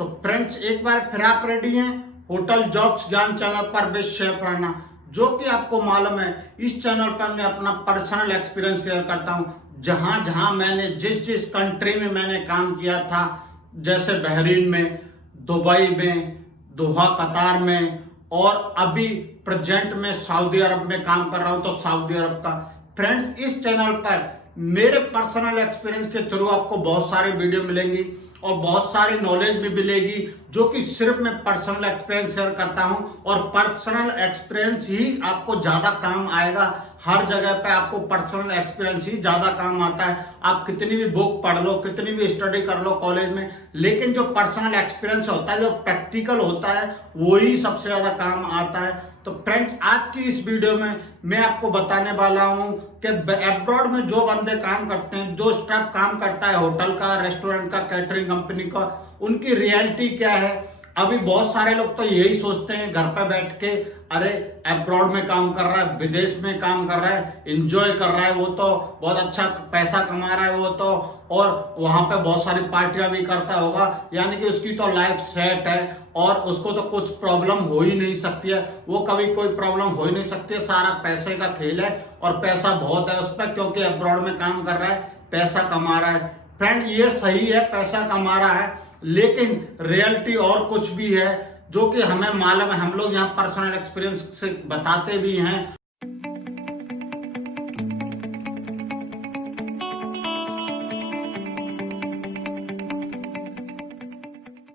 तो फ्रेंड्स, एक बार फिर आप रेडी हैं होटल जॉब्स ज्ञान चैनल पर विद शेफ राणा। जो कि आपको मालूम है, इस चैनल पर मैं अपना पर्सनल एक्सपीरियंस शेयर करता हूं। जहां जहां मैंने जिस जिस कंट्री में मैंने काम किया था, जैसे बहरीन में, दुबई में, दोहा कतार में, और अभी प्रेजेंट में सऊदी अरब में काम कर रहा हूं, तो सऊदी अरब का। फ्रेंड्स, इस चैनल पर मेरे पर्सनल एक्सपीरियंस के थ्रू आपको बहुत सारी वीडियो मिलेंगी और बहुत सारी नॉलेज भी मिलेगी, जो कि सिर्फ मैं पर्सनल एक्सपीरियंस शेयर करता हूं। और पर्सनल एक्सपीरियंस ही आपको ज्यादा काम आएगा। हर जगह पे आपको पर्सनल एक्सपीरियंस ही ज्यादा काम आता है। आप कितनी भी बुक पढ़ लो, कितनी भी स्टडी कर लो कॉलेज में, लेकिन जो पर्सनल एक्सपीरियंस होता है, जो प्रैक्टिकल होता है, वही सबसे ज्यादा काम आता है। तो फ्रेंड्स, आज की इस वीडियो में मैं आपको बताने वाला हूं कि अब्रॉड में जो बंदे काम करते हैं, जो स्टाफ काम करता है होटल का, रेस्टोरेंट का, कैटरिंग कंपनी का, उनकी रियलिटी क्या है। अभी बहुत सारे लोग तो यही सोचते हैं घर पर बैठ के, अरे अब्रॉड में काम कर रहा है, विदेश में काम कर रहा है, एंजॉय कर रहा है, वो तो बहुत अच्छा पैसा कमा रहा है वो तो, और वहां पे बहुत सारी पार्टियां भी करता होगा, यानी कि उसकी तो लाइफ सेट है और उसको तो कुछ प्रॉब्लम हो ही नहीं सकती है। वो कभी कोई प्रॉब्लम हो ही नहीं सकती है। सारा पैसे का खेल है और पैसा बहुत है उस पर, क्योंकि अब्रॉड में काम कर रहा है, पैसा कमा रहा है। फ्रेंड, ये सही है, पैसा कमा रहा है, लेकिन रियलिटी और कुछ भी है, जो कि हमें मालूम है। हम लोग यहाँ पर्सनल एक्सपीरियंस से बताते भी हैं।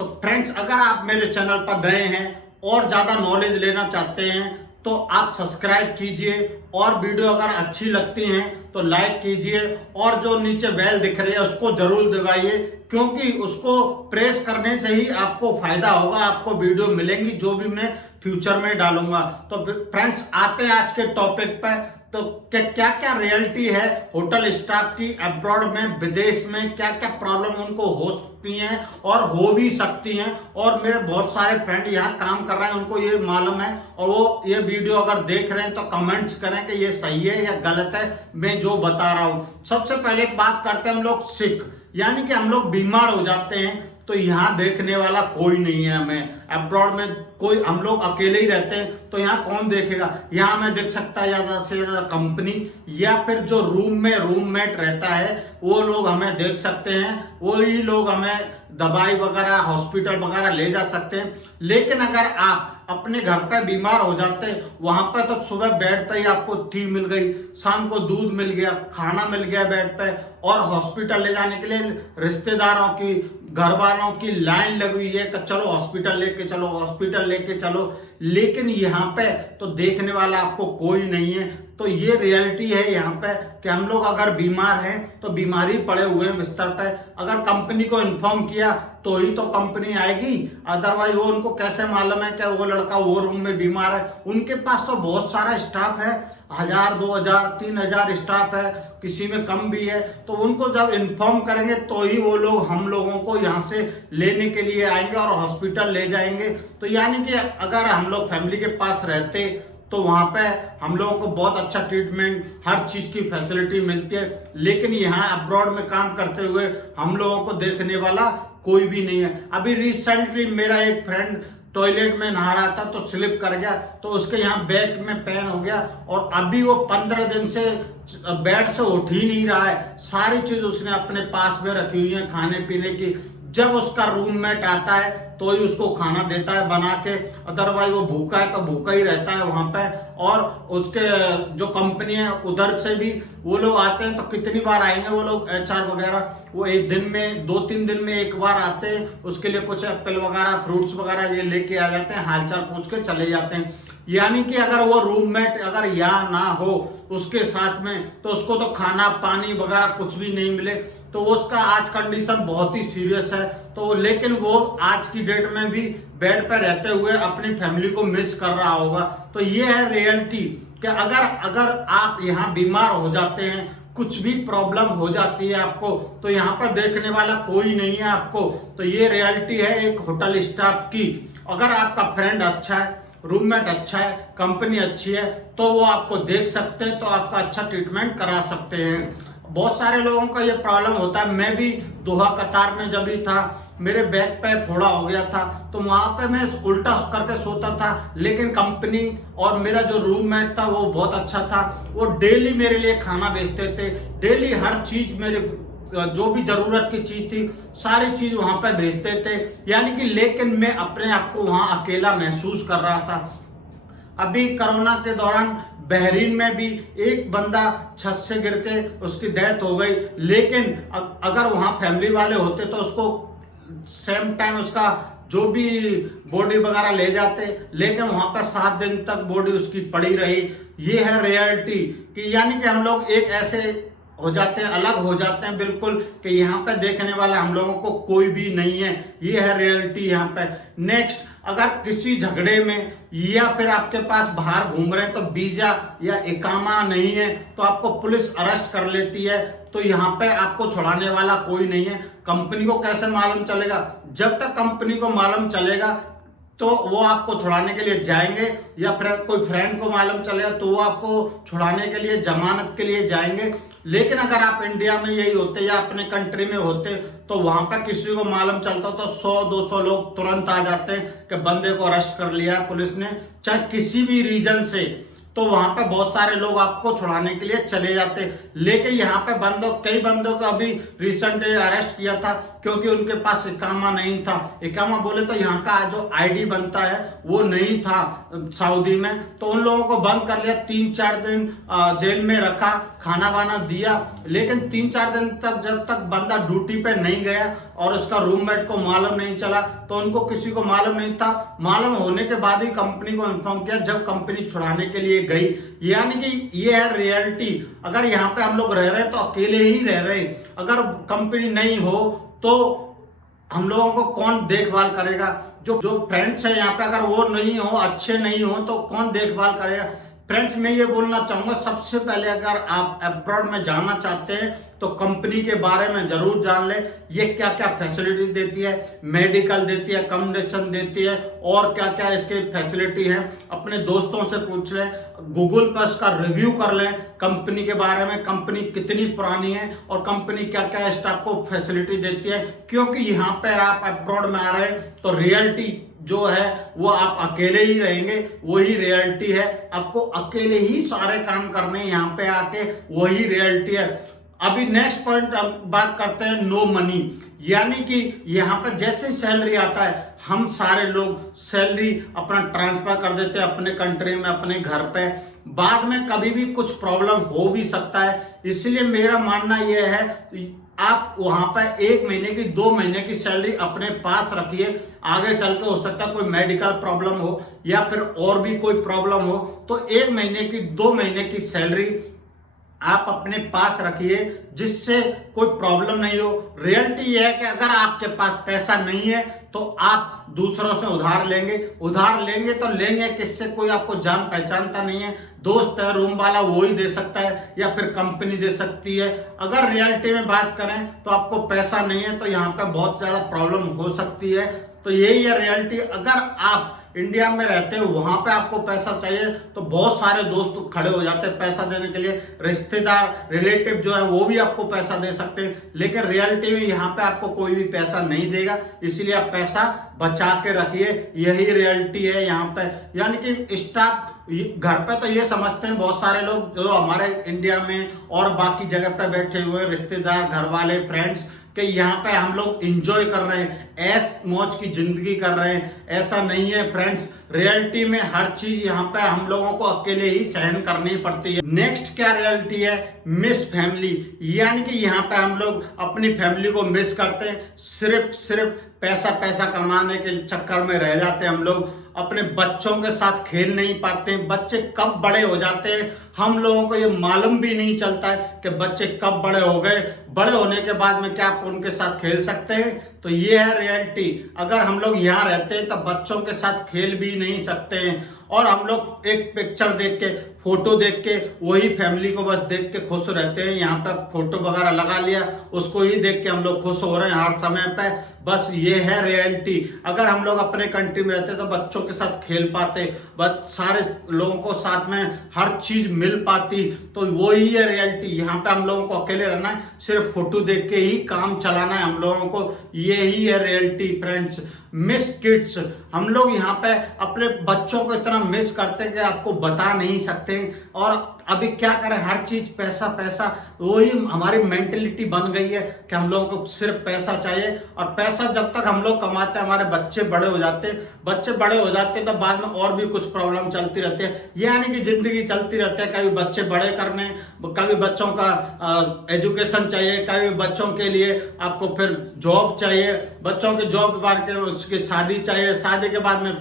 तो फ्रेंड्स, अगर आप मेरे चैनल पर नए हैं और ज्यादा नॉलेज लेना चाहते हैं, तो आप सब्सक्राइब कीजिए, और वीडियो अगर अच्छी लगती हैं तो लाइक कीजिए, और जो नीचे बेल दिख रही है उसको जरूर दबाइए, क्योंकि उसको प्रेस करने से ही आपको फायदा होगा, आपको वीडियो मिलेंगी जो भी मैं फ्यूचर में डालूंगा। तो फ्रेंड्स, आते हैं आज के टॉपिक पर। तो क्या क्या रियलिटी है होटल स्टाफ की अब्रॉड में, विदेश में, क्या क्या प्रॉब्लम उनको हो सकती हैं और हो भी सकती हैं। और मेरे बहुत सारे फ्रेंड यहाँ काम कर रहे हैं, उनको ये मालूम है, और वो ये वीडियो अगर देख रहे हैं तो कमेंट्स करें कि ये सही है या गलत है मैं जो बता रहा हूं। सबसे पहले एक बात करते हैं हम लोग सिक, यानी कि हम लोग बीमार हो जाते हैं, तो यहाँ देखने वाला कोई नहीं है हमें। अब्रॉड में कोई, हम लोग अकेले ही रहते हैं, तो यहाँ कौन देखेगा। यहाँ हमें देख सकता है ज्यादा से ज्यादा कंपनी, या फिर जो रूम में रूममेट रहता है वो लोग हमें देख सकते हैं। वही लोग हमें दवाई वगैरह, हॉस्पिटल वगैरह ले जा सकते हैं। लेकिन अगर आप अपने घर पे बीमार हो जाते, वहां पे तो सुबह बेड पे ही आपको टी मिल गई, शाम को दूध मिल गया, खाना मिल गया बेड पे, और हॉस्पिटल ले जाने के लिए रिश्तेदारों की, घर वालों की लाइन लगी हुई है कि चलो हॉस्पिटल लेके चलो, हॉस्पिटल लेके चलो। लेकिन यहाँ पे तो देखने वाला आपको कोई नहीं है। तो ये रियलिटी है यहाँ पे कि हम लोग अगर बीमार हैं तो बीमारी पड़े हुए हैं बिस्तर पे, अगर कंपनी को इन्फॉर्म किया तो ही तो कंपनी आएगी, अदरवाइज वो उनको कैसे मालूम है कि वो लड़का वो रूम में बीमार है। उनके पास तो बहुत सारा स्टाफ है, 1000, 2000, 3000 स्टाफ है, किसी में कम भी है। तो उनको जब इन्फॉर्म करेंगे तो ही वो लोग हम लोगों को यहाँ से लेने के लिए आएंगे और हॉस्पिटल ले जाएंगे। तो यानी कि अगर हम लोग फैमिली के पास रहते तो वहां पे हम लोगों को बहुत अच्छा ट्रीटमेंट, हर चीज की फैसिलिटी मिलती है। लेकिन यहाँ अब्रॉड में काम करते हुए हम लोगों को देखने वाला कोई भी नहीं है। अभी रिसेंटली मेरा एक फ्रेंड टॉयलेट में नहा रहा था तो स्लिप कर गया, तो उसके यहाँ बैक में पेन हो गया, और अभी वो 15 दिन से बेड से उठ ही नहीं रहा है। सारी चीज उसने अपने पास में रखी हुई है खाने पीने की। जब उसका रूममेट आता है तो ही उसको खाना देता है बना के, अदरवाइज वो भूखा है तो भूखा ही रहता है वहां पे। और उसके जो कंपनी है उधर से भी वो लोग आते हैं, तो कितनी बार आएंगे वो लोग, HR वगैरह, वो एक दिन में 2-3 दिन में एक बार आते हैं, उसके लिए कुछ एप्पल वगैरह, फ्रूट्स वगैरह ये लेके आ जाते हैं, हालचाल पूछ के चले जाते हैं। यानी कि अगर वो रूममेट अगर यहाँ ना हो उसके साथ में, तो उसको तो खाना पानी वगैरह कुछ भी नहीं मिले, तो उसका आज कंडीशन बहुत ही सीरियस है। तो लेकिन वो आज की डेट में भी बेड पर रहते हुए अपनी फैमिली को मिस कर रहा होगा। तो ये है रियलिटी कि अगर आप यहाँ बीमार हो जाते हैं, कुछ भी प्रॉब्लम हो जाती है आपको, तो यहाँ पर देखने वाला कोई नहीं है आपको। तो ये रियलिटी है एक होटल स्टाफ की। अगर आपका फ्रेंड अच्छा है, रूममेट अच्छा है, कंपनी अच्छी है, तो वो आपको देख सकते हैं, तो आपका अच्छा ट्रीटमेंट करा सकते हैं। बहुत सारे लोगों का ये प्रॉब्लम होता है। मैं भी दोहा कतार में जब भी था, मेरे बैक पे फोड़ा हो गया था, तो वहां पे मैं उल्टा करके सोता था, लेकिन कंपनी और मेरा जो रूममेट था वो बहुत अच्छा था। वो डेली मेरे लिए खाना भेजते थे, डेली हर चीज मेरे जो भी जरूरत की चीज थी सारी चीज वहां पे भेजते थे। यानी कि लेकिन मैं अपने आप को वहां अकेला महसूस कर रहा था। अभी कोरोना के दौरान बहरीन में भी एक बंदा छत से गिर के उसकी डेथ हो गई, लेकिन अगर वहां फैमिली वाले होते तो उसको सेम टाइम उसका जो भी बॉडी वगैरह ले जाते, लेकिन वहां पर 7 दिन तक बॉडी उसकी पड़ी रही। ये है रियलिटी कि यानी कि हम लोग एक ऐसे हो जाते हैं, अलग हो जाते हैं बिल्कुल, कि यहाँ पे देखने वाला हम लोगों को कोई भी नहीं है। ये है रियलिटी यहाँ पे। नेक्स्ट, अगर किसी झगड़े में या फिर आपके पास बाहर घूम रहे हैं तो वीजा या इकामा नहीं है तो आपको पुलिस अरेस्ट कर लेती है, तो यहाँ पे आपको छुड़ाने वाला कोई नहीं है। कंपनी को कैसे मालूम चलेगा? जब तक कंपनी को मालूम चलेगा तो वो आपको छुड़ाने के लिए जाएंगे, या फिर कोई फ्रेंड को मालूम चलेगा तो वो आपको छुड़ाने के लिए जमानत के लिए जाएंगे। लेकिन अगर आप इंडिया में यही होते या अपने कंट्री में होते तो वहां पर किसी को मालूम चलता तो 100-200 लोग तुरंत आ जाते कि बंदे को अरेस्ट कर लिया पुलिस ने, चाहे किसी भी रीजन से, तो वहां पे बहुत सारे लोग आपको छुड़ाने के लिए चले जाते। लेकिन यहाँ पे कई बंदों को अभी रिसेंटली अरेस्ट किया था क्योंकि उनके पास इकामा नहीं था। इकामा बोले तो यहाँ का जो आईडी बनता है वो नहीं था सऊदी में, तो उन लोगों को बंद कर लिया। 3-4 दिन जेल में रखा, खाना वाना दिया, लेकिन 3-4 दिन तक जब तक बंदा ड्यूटी पे नहीं गया और उसका रूममेट को मालूम नहीं चला तो उनको किसी को मालूम नहीं था। मालूम होने के बाद ही कंपनी को इन्फॉर्म किया जब कंपनी छुड़ाने के लिए गई। यानी कि ये है रियलिटी। अगर यहाँ पे हम लोग रह रहे हैं तो अकेले ही रह रहे हैं। अगर कंपनी नहीं हो तो हम लोगों को कौन देखभाल करेगा? जो फ्रेंड्स है यहाँ पे अगर वो नहीं हो, अच्छे नहीं हो, तो कौन देखभाल करेगा? फ्रेंड्स, मैं ये बोलना चाहूंगा, सबसे पहले अगर आप अब्रॉड में जाना चाहते हैं तो कंपनी के बारे में जरूर जान ले। ये क्या क्या फैसिलिटी देती है, मेडिकल देती है, अकोमोडेशन देती है, और क्या क्या इसके फैसिलिटी है, अपने दोस्तों से पूछ लें, गूगल पर इसका रिव्यू कर लें कंपनी के बारे में, कंपनी कितनी पुरानी है और कंपनी क्या क्या स्टाफ को फैसिलिटी देती है। क्योंकि यहाँ पे आप अब्रॉड में आ रहे हैं तो रियलिटी जो है वो आप अकेले ही रहेंगे, वही रियलिटी है। आपको अकेले ही सारे काम करने यहाँ पे आके, वही रियलिटी है। अभी नेक्स्ट पॉइंट अब बात करते हैं नो मनी। यानी कि यहाँ पे जैसे सैलरी आता है हम सारे लोग सैलरी अपना ट्रांसफर कर देते हैं अपने कंट्री में, अपने घर पे। बाद में कभी भी कुछ प्रॉब्लम हो भी सकता है, इसलिए मेरा मानना यह है आप वहां पर 1 महीने की 2 महीने की सैलरी अपने पास रखिए। आगे चल के हो सकता है कोई मेडिकल प्रॉब्लम हो या फिर और भी कोई प्रॉब्लम हो, तो 1 महीने की 2 महीने की सैलरी आप अपने पास रखिए जिससे कोई प्रॉब्लम नहीं हो। रियलिटी यह है कि अगर आपके पास पैसा नहीं है तो आप दूसरों से उधार लेंगे तो लेंगे किससे? कोई आपको जान पहचानता नहीं है, दोस्त है, रूम वाला वो ही दे सकता है या फिर कंपनी दे सकती है। अगर रियलिटी में बात करें तो आपको पैसा नहीं है तो यहाँ पे बहुत ज्यादा प्रॉब्लम हो सकती है। तो यही है रियलिटी। अगर आप इंडिया में रहते हो, वहां पे आपको पैसा चाहिए तो बहुत सारे दोस्त खड़े हो जाते हैं पैसा देने के लिए, रिश्तेदार रिलेटिव जो है वो भी आपको पैसा दे सकते हैं। लेकिन रियलिटी में यहाँ पे आपको कोई भी पैसा नहीं देगा, इसलिए आप पैसा बचा के रखिए, यही रियलिटी है यहाँ पे। यानी कि स्टाफ घर पे तो ये समझते हैं बहुत सारे लोग जो हमारे इंडिया में और बाकी जगह पे बैठे हुए रिश्तेदार, घर वाले, फ्रेंड्स, कि यहाँ पे हम लोग एंजॉय कर रहे हैं, ऐस मौज की जिंदगी कर रहे हैं। ऐसा नहीं है फ्रेंड्स, रियलिटी में हर चीज यहाँ पे हम लोगों को अकेले ही सहन करनी पड़ती है। नेक्स्ट क्या रियलिटी है? Miss family. यानी कि यहाँ पे हम लोग अपनी फैमिली को मिस करते हैं, सिर्फ पैसा कमाने के चक्कर में रह जाते हैं। हम लोग अपने बच्चों के साथ खेल नहीं पाते। बच्चे कब बड़े हो जाते हैं हम लोगों को ये मालूम भी नहीं चलता है कि बच्चे कब बड़े हो गए। बड़े होने के बाद में क्या आप उनके साथ खेल सकते हैं? तो ये है रियलिटी। अगर हम लोग यहाँ रहते हैं तो बच्चों के साथ खेल भी नहीं सकते हैं, और हम लोग एक पिक्चर देख के, फोटो देख के, वही फैमिली को बस देख के खुश रहते हैं। यहाँ पे फोटो वगैरह लगा लिया, उसको ही देख के हम लोग खुश हो रहे हैं हर समय पे। बस ये है रियलिटी। अगर हम लोग अपने कंट्री में रहते तो बच्चों के साथ खेल पाते, बस सारे लोगों को साथ में हर चीज मिल पाती, तो वो ही है रियलिटी। यहाँ पे हम लोगों को अकेले रहना है, सिर्फ फोटो देख के ही काम चलाना है हम लोगों को, ये ही है रियलिटी फ्रेंड्स। मिस किड्स, हम लोग यहाँ पे अपने बच्चों को इतना मिस करते हैं कि आपको बता नहीं सकते। और अभी क्या करें, हर चीज पैसा पैसा, वही हमारी मेंटेलिटी बन गई है कि हम लोगों को सिर्फ पैसा चाहिए। और पैसा जब तक हम लोग कमाते हैं, हमारे बच्चे बड़े हो जाते हैं, तो बाद में और भी कुछ प्रॉब्लम चलती रहती है। यानी कि जिंदगी चलती रहती है, कभी बच्चे बड़े करने, कभी बच्चों का एजुकेशन चाहिए, कभी बच्चों के लिए आपको फिर जॉब चाहिए, बच्चों के जॉब बाद के उसकी शादी चाहिए, शादी के बाद में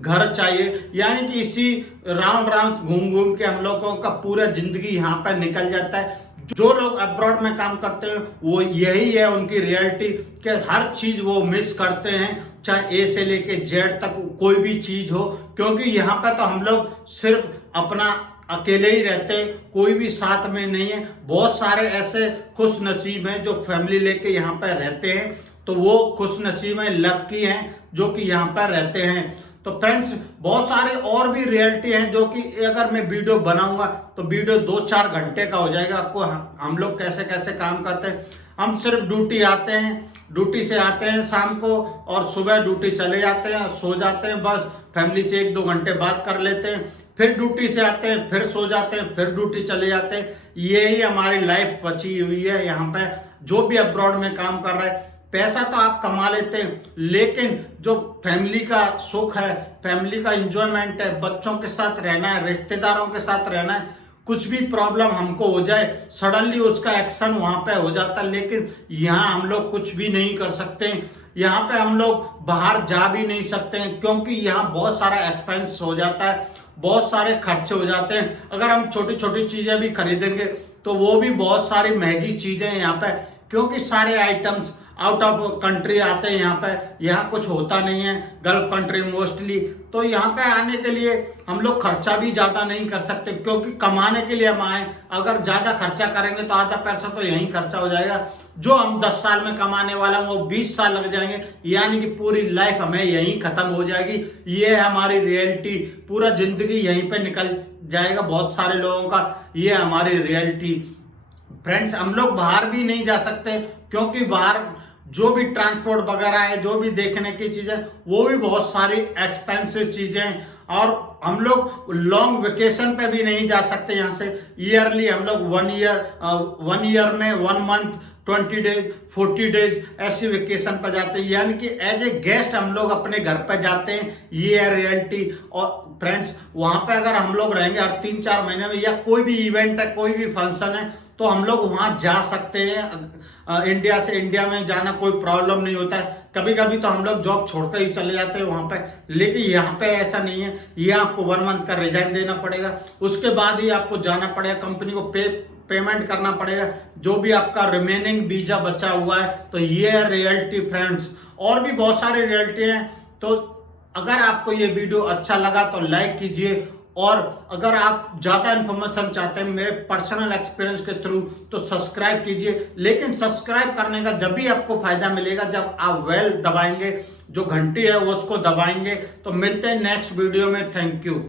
घर चाहिए। यानी कि इसी राउंड राउंड घूम घूम के हम लोगों का पूरा जिंदगी यहाँ पर निकल जाता है। जो लोग अब्रॉड में काम करते हैं वो यही है उनकी रियलिटी, कि हर चीज वो मिस करते हैं, चाहे ए से लेके जेड तक कोई भी चीज हो। क्योंकि यहाँ पे तो हम लोग सिर्फ अपना अकेले ही रहते हैं, कोई भी साथ में नहीं है। बहुत सारे ऐसे खुश नसीब हैं जो फैमिली लेके यहाँ पे रहते हैं, तो वो खुश नसीब हैं, लकी हैं जो कि यहाँ पर रहते हैं। तो फ्रेंड्स, बहुत सारे और भी रियलिटी हैं जो कि अगर मैं वीडियो बनाऊंगा तो वीडियो 2-4 घंटे का हो जाएगा। आपको हम लोग कैसे कैसे काम करते हैं, हम सिर्फ ड्यूटी आते हैं, ड्यूटी से आते हैं शाम को और सुबह ड्यूटी चले जाते हैं, सो जाते हैं, बस फैमिली से 1-2 घंटे बात कर लेते हैं, फिर ड्यूटी से आते हैं, फिर सो जाते हैं, फिर ड्यूटी चले जाते हैं। यही हमारी लाइफ बची हुई है यहाँ पे। जो भी अब्रॉड में काम कर रहा है, पैसा तो आप कमा लेते हैं, लेकिन जो फैमिली का सुख है, फैमिली का एंजॉयमेंट है, बच्चों के साथ रहना है, रिश्तेदारों के साथ रहना है, कुछ भी प्रॉब्लम हमको हो जाए, सडनली उसका एक्शन वहां पे हो जाता है। लेकिन यहाँ हम लोग कुछ भी नहीं कर सकते, यहाँ पे हम लोग बाहर जा भी नहीं सकते हैं, क्योंकि यहाँ बहुत सारा एक्सपेंस हो जाता है, बहुत सारे खर्चे हो जाते हैं। अगर हम छोटी छोटी चीजें भी खरीदेंगे तो वो भी बहुत सारी महंगी चीजें हैं यहाँ पे, क्योंकि सारे आइटम्स आउट ऑफ कंट्री आते हैं यहाँ पे, यहाँ कुछ होता नहीं है, गल्फ कंट्री मोस्टली। तो यहाँ पे आने के लिए हम लोग खर्चा भी ज्यादा नहीं कर सकते, क्योंकि कमाने के लिए हम आए। अगर ज्यादा खर्चा करेंगे तो आधा पैसा तो यहीं खर्चा हो जाएगा। जो हम 10 साल में कमाने वाला वो 20 साल लग जाएंगे, यानी कि पूरी लाइफ हमें यहीं खत्म हो जाएगी। ये है हमारी रियलिटी, पूरा जिंदगी यहीं पे निकल जाएगा बहुत सारे लोगों का। ये हमारी रियलिटी फ्रेंड्स। हम लोग बाहर भी नहीं जा सकते, क्योंकि बाहर जो भी ट्रांसपोर्ट वगैरह है, जो भी देखने की चीजें, वो भी बहुत सारी एक्सपेंसिव चीजें। और हम लोग लॉन्ग वेकेशन पे भी नहीं जा सकते यहाँ से। ईयरली हम लोग 1 ईयर में 1 मंथ 20 डेज 40 डेज ऐसी वेकेशन पर जाते हैं, यानी कि एज ए गेस्ट हम लोग अपने घर पर जाते हैं। ये है रियलिटी। और फ्रेंड्स, वहां पे अगर हम लोग रहेंगे हर 3-4 महीने में, या कोई भी इवेंट है, कोई भी फंक्शन है, तो हम लोग वहां जा सकते हैं। इंडिया से इंडिया में जाना कोई प्रॉब्लम नहीं होता है। कभी कभी तो हम लोग जॉब छोड़कर ही चले जाते हैं वहां पे, लेकिन यहाँ पे ऐसा नहीं है। ये आपको 1 मंथ का रिजाइन देना पड़ेगा, उसके बाद ही आपको जाना पड़ेगा, कंपनी को पेमेंट करना पड़ेगा, जो भी आपका रिमेनिंग वीजा बचा हुआ है। तो ये है रियलिटी फ्रेंड्स। और भी बहुत सारी रियलिटी हैं। तो अगर आपको ये वीडियो अच्छा लगा तो लाइक कीजिए, और अगर आप ज्यादा इंफॉर्मेशन चाहते हैं मेरे पर्सनल एक्सपीरियंस के थ्रू, तो सब्सक्राइब कीजिए। लेकिन सब्सक्राइब करने का जब भी आपको फायदा मिलेगा जब आप बेल दबाएंगे, जो घंटी है वो उसको दबाएंगे। तो मिलते हैं नेक्स्ट वीडियो में। Thank you.